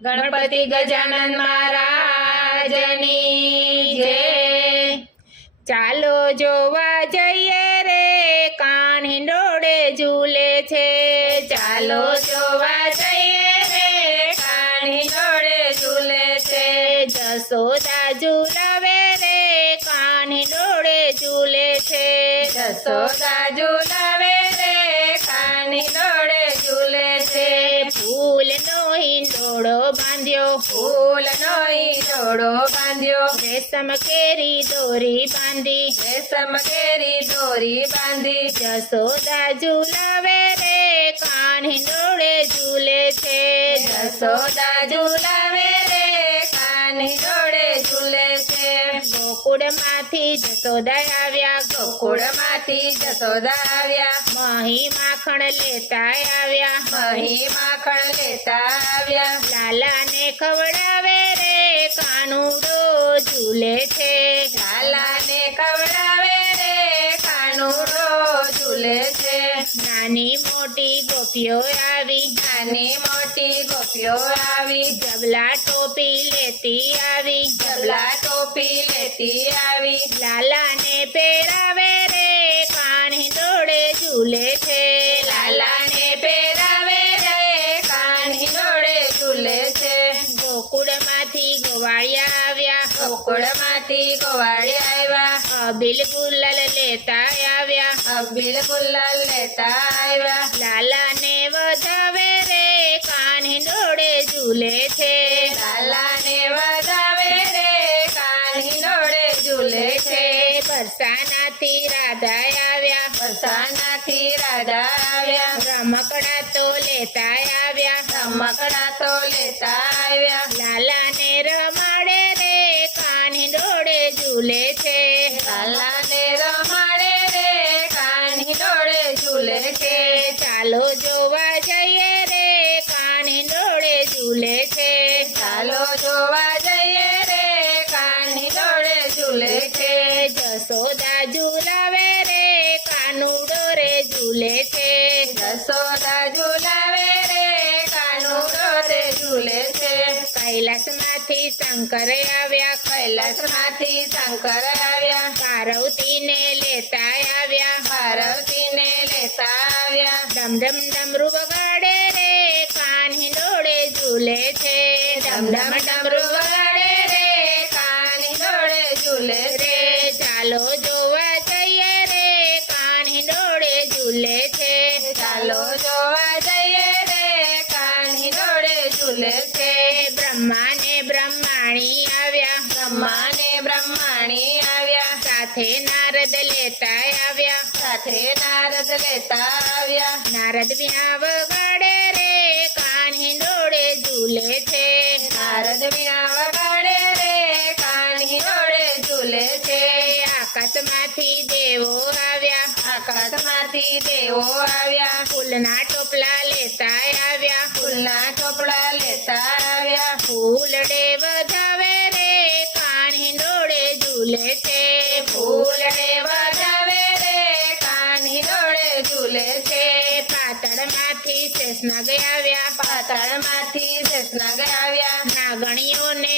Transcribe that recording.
ગણપતિ ગજાનન મહારાજની જય ચાલો જોવા જઈએ રે, કાન ડોળે ઝૂલે છે. ચાલો જોવા જઈએ રે કાણી ડોળે ઝૂલે છે. જસોદા ઝૂલાવે રે, કાન ડોળે ઝૂલે છે. જસોદા ઝૂલાવે રે કાણી હિંડોળે બાંધ્યો ફૂલનો હિંડોળો બાંધ્યો. રેશમ કેરી દોરી બાંધી રેશમ કેરી દોરી બાંધી. જસોદા ઝુલાવે રે કાન હિંડોળે ઝૂલે છે. જસોદા ઝૂલાવે ગોકુળમાંથી જસોદા આવ્યા ગોકુળમાંથી જસોદા આવ્યા. મહી માખણ લેતા આવ્યા. મહી માખણ લેતા આવ્યા. લાલાને ખવડાવે રે કાનુડો ગોપીઓ આવી નાની મોટી ગોપીઓ આવી, જબલા ટોપી લેતી આવી, જબલા ટોપી લેતી આવી. લાલાને પહેરાવે રે, કાણી દોડે ઝૂલે છે. લાલાને પહેરાવે રે, કાણી દોડે ઝૂલે છે. ગોકુળમાંથી ગોવાળિયા આવ્યા. ગોકુળમાંથી ગોવાળિયા આવ્યા. અબિલ ગુલાલ લેતા આવ્યા. અબિલ ગુલાલ લેતા આવ્યા. લાલાને બરસાનાથી રાધા આવ્યા. બરસાનાથી રાધા આવ્યા. રમકડા તો લેતા આવ્યા. રમકડા તો લેતા આવ્યા. લાલાને રમાડે રે કાની ડોળે ઝૂલે છે. લાલાને રમાડે રે કાની ડોળે ઝૂલે છે. ચાલો જોવા જઈએ રે કાની ડોળે ઝૂલે છે. ચાલો જોવા ઝૂલે છે જસોદા ઝૂલાવે રે કાનુડો રે ઝૂલે છે કૈલાસમાંથી શંકર આવ્યા, કૈલાસમાંથી શંકર આવ્યા. પાર્વતીને લેતા આવ્યા, પાર્વતીને લેતા આવ્યા. ડમ ડમ ડમરું વગાડે રે, કાન હિંડોળે ઝૂલે છે. ડમ ડમ ડમરું ચાલો જોવા જઈએ રે કાન હિંડોળે ઝૂલે છે બ્રહ્મા ને બ્રહ્માણી આવ્યા બ્રહ્મા ને બ્રહ્માણી આવ્યા સાથે નારદ લેતા આવ્યા સાથે નારદ લેતા આવ્યા નારદ વિના વગાડે રે કાન હિંડોળે ઝૂલે છે નારદ વિના વગાડે રે કાન હિંડોળે ઝૂલે છે આકાશમાંથી દેવો આવ્યા આકાશમાંથી દેવો આવ્યા. ફૂલના ટોપલા લેતા આવ્યા. ફૂલના ટોપલા લેતા આવ્યા. ફૂલડે વધાવે રે કાન હિંડોળે ઝૂલે છે. ફૂલડે વધાવે રે કાન હિંડોળે ઝૂલે છે. પાતળમાંથી શેષનાગ આવ્યા. પાતળમાંથી શેષનાગ આવ્યા. નાગણીઓને